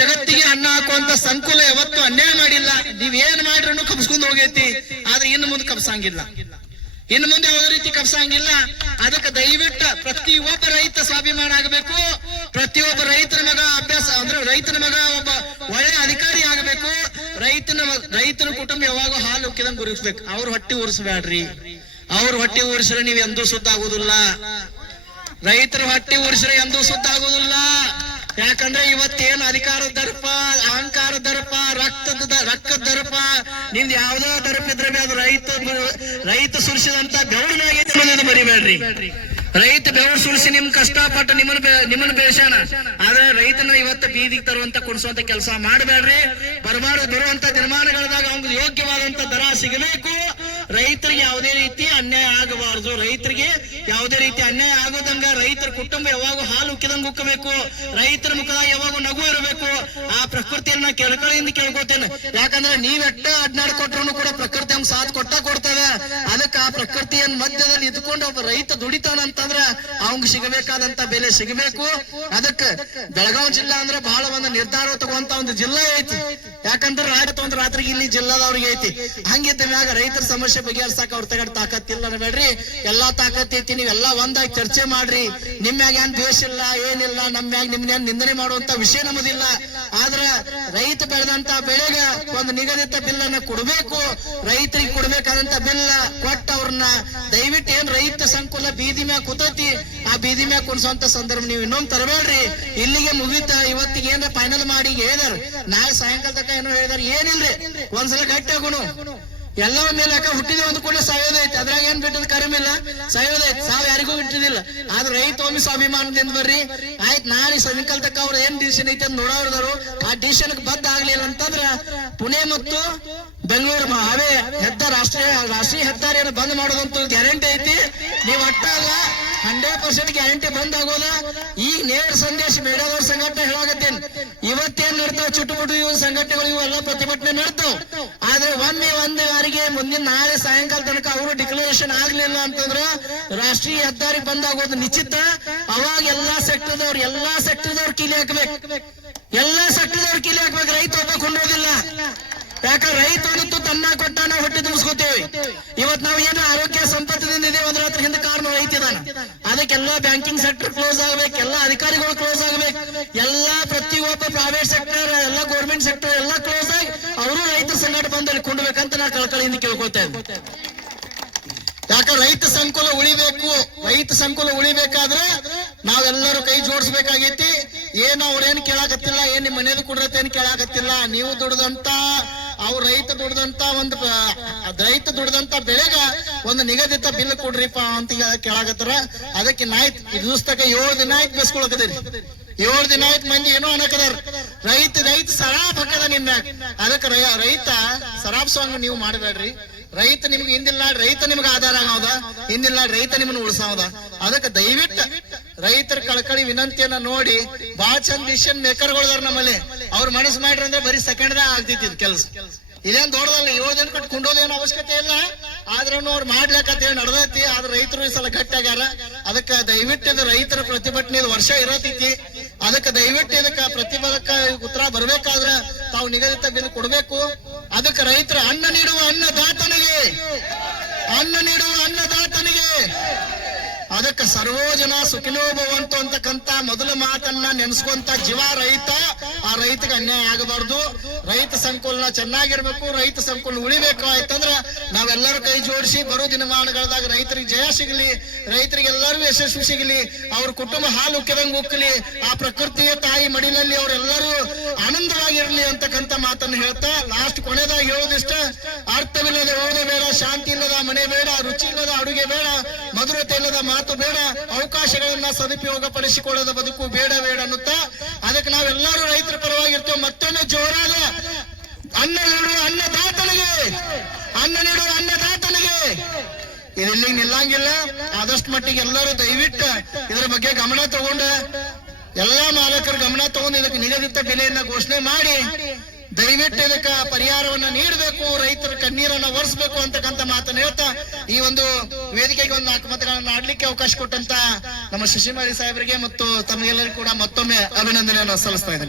ಜಗತ್ತಿಗೆ ಅನ್ನ ಹಾಕುವಂತ ಸಂಕುಲ ಯಾವತ್ತು ಅನ್ಯಾಯ ಮಾಡಿಲ್ಲ. ನೀವ್ ಏನ್ ಮಾಡ್ರೂ ಕಬ್ಸ್ಕೊಂಡ್ ಹೋಗೈತಿ. ಆದ್ರೆ ಇನ್ನು ಮುಂದೆ ಕಬ್ಸಂಗಿಲ್ಲ ಇನ್ನು ಮುಂದೆ ಯಾವ ರೀತಿ ಕಬ್ಸಂಗಿಲ್ಲ ಅದಕ್ಕೆ ದಯವಿಟ್ಟು ಒಬ್ಬ ರೈತ ಸ್ವಾಭಿಮಾನ ಆಗಬೇಕು. ಪ್ರತಿಯೊಬ್ಬ ರೈತನ ಮಗ ಅಭ್ಯಾಸ, ಅಂದ್ರೆ ರೈತನ ಮಗ ಒಬ್ಬ ಒಳ್ಳೆ ಅಧಿಕಾರಿ ಆಗಬೇಕು. ರೈತನ ರೈತನ ಕುಟುಂಬ ಯಾವಾಗ ಹಾಲು ಉಕ್ಕಿದಂಗ್ ಗುರುಸ್ಬೇಕು ಅವ್ರ ಹೊಟ್ಟಿ ಉರಿಸ್ಬೇಡ್ರಿ ಅವ್ರ ಹೊಟ್ಟಿ ಉರ್ಸ್ರೆ ನೀವ್ ಎಂದೂ ಸುತ್ತ ಆಗುದಿಲ್ಲ ರೈತರ ಹೊಟ್ಟಿ ಉರ್ಸ್ರೆ ಎಂದೂ ಸುತ್ತ ಆಗುದಿಲ್ಲ ಯಾಕಂದ್ರೆ ಇವತ್ತೇನು ಅಧಿಕಾರ ದರ್ಪ, ಅಹಂಕಾರ ದರ್ಪ, ರಕ್ತದ ರಕ್ತದ ದರ್ಪ, ನಿಂದ ಯಾವ್ದೋ ದರ್ಪ ಇದ್ರೆ ಅದು ರೈತ ರೈತ ಸುರಿಸಿದಂತ ಅನ್ನೋದನ್ನ ಮರಿಬೇಡ್ರಿ ರೈತ ಬೆವರು ಸುರಿಸಿ ನಿಮ್ ಕಷ್ಟಪಟ್ಟು ನಿಮ್ಮನ್ ನಿಮ್ಮನ್ನ ಬೇಷಾನ. ಆದ್ರೆ ರೈತನ ಇವತ್ತು ಬೀದಿಗೆ ತರುವಂತ, ಕೊಡಿಸುವಂತ ಕೆಲಸ ಮಾಡಬೇಡ್ರಿ. ಬರಬಾರ್ದು, ಬರುವಂತ ದಿನಮಾನಗಳದಾಗ ಅವ್ನಿಗೆ ಯೋಗ್ಯವಾದಂತ ದರ ಸಿಗಬೇಕು. ರೈತರಿಗೆ ಯಾವುದೇ ರೀತಿ ಅನ್ಯಾಯ ಆಗಬಾರದು. ರೈತರಿಗೆ ಯಾವುದೇ ರೀತಿ ಅನ್ಯಾಯ ಆಗೋದಂಗ ರೈತರ ಕುಟುಂಬ ಯಾವಾಗೂ ಹಾಲು ಉಕ್ಕಿದಂಗ ಉಕ್ಕಬೇಕು. ರೈತರ ಮುಖದಾಗ ಯಾವಾಗ ನಗು ಇರಬೇಕು. ಆ ಪ್ರಕೃತಿಯನ್ನ ಕೆಳಕಳಿಯಿಂದ ಕೇಳ್ಕೊತೇನೆ. ಯಾಕಂದ್ರೆ ನೀವೆಟ್ಟ ಅಡ್ನಾಡ್ ಕೊಟ್ರು ಕೂಡ ಪ್ರಕೃತಿ ಸಾಥ್ ಕೊಟ್ಟ ಕೊಡ್ತೇವೆ. ಅದಕ್ಕೆ ಆ ಪ್ರಕೃತಿಯನ್ನ ಮಧ್ಯದಲ್ಲಿ ಇದ್ಕೊಂಡು ಒಬ್ಬ ರೈತ ದುಡಿತಾನ ಅಂತಂದ್ರ ಅವಂಗ್ ಸಿಗಬೇಕಾದಂತ ಬೆಲೆ ಸಿಗಬೇಕು. ಅದಕ್ಕೆ ಬೆಳಗಾವಿ ಜಿಲ್ಲಾ ಅಂದ್ರೆ ಬಹಳ ಒಂದು ನಿರ್ಧಾರ ತಗೋಂತ ಒಂದು ಜಿಲ್ಲಾ ಐತಿ. ಯಾಕಂದ್ರೆ ರಾತ್ರಿ ಒಂದು ರಾತ್ರಿಗೆ ಇಲ್ಲಿ ಜಿಲ್ಲಾದವ್ರಿಗೆ ಐತಿ. ಹಂಗಿದ್ದ ಮ್ಯಾಗ ರೈತರ ಸಮಸ್ಯೆ ಬಗೆಹರ್ಸಕ್ ಅವ್ರ ತಗಡ್ ತಾಕತ್ತಿಲ್ಲ ಬೇಡ್ರಿ. ಎಲ್ಲಾ ತಾಕತ್ ಐತಿ ನೀವೆಲ್ಲಾ ಒಂದಾಗಿ ಚರ್ಚೆ ಮಾಡ್ರಿ. ನಿಮ್ ಮ್ಯಾಗ ಏನ್ ದ್ವೇಷ ಇಲ್ಲ, ಏನಿಲ್ಲ, ನಮ್ ಮ್ಯಾಗ ಏನ್ ನಿಂದನೆ ಮಾಡುವಂತ ವಿಷಯ ನಮ್ದಿಲ್ಲ. ಆದ್ರ ರೈತ ಬೆಳೆದಂತ ಬೆಳೆಗ ಒಂದು ನಿಗದಿತ ಬಿಲ್ ಅನ್ನ ಕೊಡ್ಬೇಕು. ರೈತರಿಗೆ ಕೊಡ್ಬೇಕಾದಂತ ಬಿಲ್ ಕೊಟ್ಟ ಅವ್ರನ್ನ ದಯವಿಟ್ಟು ಏನ್ ರೈತ ಸಂಕುಲ ಬೀದಿ ಮ್ಯಾಗ ಕೂತೈತಿ. ಆ ಬೀದಿ ಮ್ಯಾಗ ಕುಣಿಸುವಂತ ಸಂದರ್ಭ ನೀವು ಇನ್ನೊಂದ್ ತರಬೇಡ್ರಿ. ಇಲ್ಲಿಗೆ ಮುಗಿತ, ಇವತ್ತಿಗೆ ಏನ್ರ ಫೈನಲ್ ಮಾಡಿ ಹೇಳಿದಾರ. ನಾಳೆ ಸಾಯಂಕಾಲ ತನಕ ಏನೋ ಹೇಳಿದಾರ. ಏನಿಲ್ರಿ? ಒಂದ್ಸಲ ಗಟ್ಟಿ ಆಗುನು ಎಲ್ಲ ಲೆಕ್ಕ ಹುಟ್ಟಿದ ಒಂದು ಕೂಡ ಸಾಯೋದೈತಿ ಅದ್ರಾಗ ಏನ್ ಬಿಟ್ಟದ ಕರಿಮಿಲ್ಲ ಸಾಯೋದೈತಿ ಸಾವ್ ಯಾರಿಗೂ ಬಿಟ್ಟಿದಿಲ್ಲ ಆದ್ರೆ ರೈತ ಒಮ್ಮೆ ಸ್ವಾಭಿಮಾನದಿಂದ ಬರ್ರಿ. ಆಯ್ತು, ನಾಳೆ ಸಮೀಕಲ್ ತಕ್ಕ ಅವ್ರ ಏನ್ ಡಿಸಿಷನ್ ಐತಿ ಅಂತ ನೋಡೋರ್ದಾರು ಆ ಡಿಸಿಷನ್ ಬದ್ಧ ಆಗ್ಲಿಲ್ಲ ಅಂತಂದ್ರ ಪುಣೆ ಮತ್ತು ಬೆಂಗಳೂರು ಅವೇ ಹೆದ್ದ ರಾಷ್ಟ್ರೀಯ ರಾಷ್ಟ್ರೀಯ ಹೆದ್ದಾರಿಯನ್ನು ಬಂದ್ ಮಾಡೋದಂತ ಗ್ಯಾರಂಟಿ ಐತಿ. ನೀವ್ ಅಟ್ಟ ಅಲ್ಲ ಹಂಡ್ರೆಡ್ ಪರ್ಸೆಂಟ್ ಗ್ಯಾರಂಟಿ ಬಂದ್ ಆಗೋದ. ಈ ನೇರ ಸಂದೇಶ ಬೇಡದವ್ರ ಸಂಘಟನೆ ಹೇಳಾಗತ್ತೇನ್ ಇವತ್ತೇನ್ ನಡ್ತಾವ ಚುಟುಮುಟು ಇವ್ ಸಂಘಟನೆಗಳು ಇವೆಲ್ಲ ಪ್ರತಿಭಟನೆ ನಡ್ತಾವ ಆದ್ರೆ ಒಮ್ಮೆ ಒಂದೇ ಯಾರಿಗೆ ಮುಂದಿನ ನಾಳೆ ಸಾಯಂಕಾಲ ತನಕ ಅವರು ಡಿಕ್ಲರೇಷನ್ ಆಗ್ಲಿಲ್ಲ ಅಂತಂದ್ರ ರಾಷ್ಟ್ರೀಯ ಹೆದ್ದಾರಿ ಬಂದ್ ಆಗೋದು ನಿಶ್ಚಿತ. ಅವಾಗ ಎಲ್ಲಾ ಸೆಕ್ಟರ್ದವ್ರು ಎಲ್ಲಾ ಸೆಕ್ಟರ್ದವ್ರು ಕೀಲಿ ಹಾಕ್ಬೇಕು. ಎಲ್ಲಾ ಸೆಕ್ಟರ್ದವ್ರು ಕೀಲಿ ಹಾಕ್ಬೇಕು, ರೈತ ಒಬ್ಬ ಕೊಂಡೋದಿಲ್ಲ ಯಾಕಂದ್ರೆ ರೈತ ಒಂದು ತನ್ನ ಕೊಟ್ಟ ನಾವು ಹೊಟ್ಟೆ ತುಂಬಿಸ್ಕೋತೇವೆ. ಇವತ್ ನಾವು ಏನು ಆರೋಗ್ಯ ಸಂಪತ್ತಿನಿಂದ ಇದೆ ಒಂದ್ ರಾತ್ರಿ ಹಿಂದೆ ಕಾರಣ ರೈತ ಇದಾನ ಅದಕ್ಕೆಲ್ಲ ಬ್ಯಾಂಕಿಂಗ್ ಸೆಕ್ಟರ್ ಕ್ಲೋಸ್ ಆಗ್ಬೇಕು, ಎಲ್ಲ ಅಧಿಕಾರಿಗಳು ಕ್ಲೋಸ್ ಆಗ್ಬೇಕು. ಎಲ್ಲಾ ಪ್ರತಿಯೊಬ್ಬ ಪ್ರೈವೇಟ್ ಸೆಕ್ಟರ್ ಎಲ್ಲ ಗೌರ್ಮೆಂಟ್ ಸೆಕ್ಟರ್ ಎಲ್ಲ ಕ್ಲೋಸ್ ಆಗಿ ಅವರು ರೈತ ಸಂಘಟ ಕೊಂಡ್ಬೇಕಂತ ನಾ ಕಳಕಳಿಯಿಂದ ಕೇಳ್ಕೊತೇವೆ ಯಾಕ ರೈತ ಸಂಕುಲ ಉಳಿಬೇಕು, ರೈತ ಸಂಕುಲ ಉಳಿಬೇಕಾದ್ರೆ ನಾವೆಲ್ಲರೂ ಕೈ ಜೋಡಿಸ್ಬೇಕಾಗೈತಿ. ಏನ್ ಅವ್ರೇನ್ ಕೇಳಾಕತ್ತಿಲ್ಲ, ಏನ್ ನಿಮ್ ಮನೇದು ಕುಡ್ರತೆ ಏನ್ ಕೇಳಾಕತ್ತಿಲ್ಲ. ನೀವು ದುಡ್ದಂತ ಅವ್ರ ರೈತ ದುಡ್ದಂತ ಒಂದು ರೈತ ದುಡ್ದಂತ ಬೆಳೆಗ ಒಂದು ನಿಗದಿತ ಬಿಲ್ ಕೊಡ್ರಿಪ್ಪ ಅಂತ ಕೇಳಾಕತ್ತಾರ. ಅದಕ್ಕೆ ನಾಯ್ತು, ಇದು ಪುಸ್ತಕ ಏಳು ದಿನ ಆಯ್ತು ಬೆಸ್ಕೊಳಕದ್ರಿ. ಏಳು ದಿನ ಆಯ್ತು ಮಂದಿ ಏನೋ ಅನ್ನಕದಾರ ರೈತ ರೈತ ಸರಾಪ್ ಹಾಕದ ನಿನ್ನ ಅದಕ್ಕೆ ರೈತ ರೈತ ಸರಾಪ್ಸಂಗ ನೀವು ಮಾಡಬೇಡ್ರಿ. ರೈತ ನಿಮ್ಗೆ ಹಿಂದಿಲ್ಲ ರೈತ ನಿಮ್ಗೆ ಆಧಾರ ಆಗೋದ ಹಿಂದಿಲ್ಲ ರೈತ ನಿಮ್ಮನ್ನ ಉಳಿಸೋದ ಅದಕ್ಕೆ ದಯವಿಟ್ಟು ರೈತರ ಕಳಕಳಿ ವಿನಂತಿಯನ್ನ ನೋಡಿ ಬಾ ಚಂದ್ ಡಿಸಿಷನ್ ಮೇಕರ್ಗಳದಾರ ನಮ್ಮಲ್ಲಿ. ಅವ್ರ ಮನಸ್ಸು ಮಾಡ್ರಿ ಅಂದ್ರೆ ಬರೀ ಸೆಕೆಂಡ್ ಆಗ್ತೈತಿ ಇದು ಕೆಲಸ. ಇದೇನ್ ದೊಡ್ಡದಲ್ಲ, ಏಳು ದಿನ ಕಟ್ಕೊಂಡೋದೇನು ಅವಶ್ಯಕತೆ ಇಲ್ಲ. ಆದ್ರೂ ಅವ್ರು ಮಾಡ್ಲಕತ್ತೆ ನಡೆದೈತಿ, ಆದ್ರೆ ರೈತರು ಈ ಸಲ ಗಟ್ಟಾಗ್ಯಾರ ಅದಕ್ಕೆ ದಯವಿಟ್ಟು ರೈತರ ಪ್ರತಿಭಟನೆ ವರ್ಷ ಇರತೈತಿ. ಅದಕ್ಕೆ ದಯವಿಟ್ಟು ಇದಕ್ಕ ಪ್ರತಿಫಲಕ ಉತ್ತರ ಬರ್ಬೇಕಾದ್ರ ತಾವು ನಿಗದಿತ ಬಿಲ್ ಕೊಡಬೇಕು. ಅದಕ್ಕೆ ರೈತರ ಅನ್ನ ನೀಡುವ ಅನ್ನ ಅನ್ನದಾತನಿಗೆ, ಅನ್ನ ನೀಡುವ ಅನ್ನದಾತನಿಗೆ. ಅದಕ್ಕೆ ಸರ್ವೋ ಜನ ಸುಖಿನೋ ಅಂತಕ್ಕಂತ ಮೊದಲ ಮಾತನ್ನ ನೆನೆಸ್ಕೊಂತ ಜೀವ ರೈತ. ಆ ರೈತಗೆ ಅನ್ಯಾಯ ಆಗಬಾರ್ದು. ರೈತ ಸಂಕುಲನ ಚೆನ್ನಾಗಿರ್ಬೇಕು, ರೈತ ಸಂಕುಲ ಉಳಿಬೇಕು ಆಯ್ತಂದ್ರ ನಾವೆಲ್ಲರೂ ಕೈ ಜೋಡಿಸಿ ಬರೋ ದಿನಮಾನಗಳದಾಗ ರೈತರಿಗೆ ಜಯ ಸಿಗಲಿ, ರೈತರಿಗೆಲ್ಲರಿಗೂ ಯಶಸ್ವಿ ಸಿಗಲಿ, ಅವ್ರ ಕುಟುಂಬ ಹಾಲು ಉಕ್ಕಿದಂಗೆ ಉಕ್ಕಲಿ ಆ ಪ್ರಕೃತಿಯ ತಾಯಿ ಮಡಿಲಲ್ಲಿ ಅವರೆಲ್ಲರೂ ಆನಂದವಾಗಿರ್ಲಿ ಅಂತಕ್ಕಂಥ ಮಾತನ್ನು ಹೇಳ್ತಾ ಲಾಸ್ಟ್ ಕೊನೆದಾಗ ಹೇಳೋದಿಷ್ಟ, ಅರ್ಥವಿಲ್ಲದ ಓದ ಬೇಡ, ಶಾಂತಿ ಇಲ್ಲದ ಮನೆ ಬೇಡ, ರುಚಿ ಇಲ್ಲದ ಅಡುಗೆ ಬೇಡ ಮಧುರತೆ ಇಲ್ಲದ ಮಾತು ಬೇಡ, ಅವಕಾಶಗಳನ್ನ ಸದುಪಯೋಗ ಪಡಿಸಿಕೊಳ್ಳದ ಬದುಕು ಬೇಡ ಬೇಡ ಅನ್ನುತ್ತಾ? ಅದಕ್ಕೆ ನಾವೆಲ್ಲರೂ ರೈತರ ಪರವಾಗಿರ್ತೇವೆ. ಮತ್ತೊಮ್ಮೆ ಜೋರಾದ ಅನ್ನ ನೀಡುವ ಅನ್ನದಾತನಿಗೆ, ಅನ್ನ ನೀಡುವ ಅನ್ನದಾತನಿಗೆ. ಇದೆಲ್ಲಿ ನಿಲ್ಲಂಗಿಲ್ಲ. ಆದಷ್ಟು ಮಟ್ಟಿಗೆ ಎಲ್ಲರೂ ದಯವಿಟ್ಟು ಇದರ ಬಗ್ಗೆ ಗಮನ ತಗೊಂಡ, ಎಲ್ಲಾ ಮಾಲಕರು ಗಮನ ತಗೊಂಡು ಇದಕ್ಕೆ ನಿಗದಿತ ಬೆಲೆಯನ್ನ ಘೋಷಣೆ ಮಾಡಿ ದಯವಿಟ್ಟು ಇದಕ್ಕ ಪರಿಹಾರವನ್ನ ನೀಡಬೇಕು, ರೈತರ ಕಣ್ಣೀರನ್ನ ಒರೆಸ್ಬೇಕು ಅಂತಕ್ಕಂತ ಮಾತನ್ನ ಹೇಳ್ತಾ ಈ ಒಂದು ವೇದಿಕೆಗೆ ಒಂದು ನಾಲ್ಕು ಮತಗಳನ್ನ ಆಡ್ಲಿಕ್ಕೆ ಅವಕಾಶ ಕೊಟ್ಟಂತ ನಮ್ಮ ಶಶಿಮಾರಿ ಸಾಹೇಬರಿಗೆ ಮತ್ತು ತಮಗೆಲ್ಲರಿಗೂ ಕೂಡ ಮತ್ತೊಮ್ಮೆ ಅಭಿನಂದನೆಯನ್ನು ಸಲ್ಲಿಸ್ತಾ ಇದ್ದೇನೆ.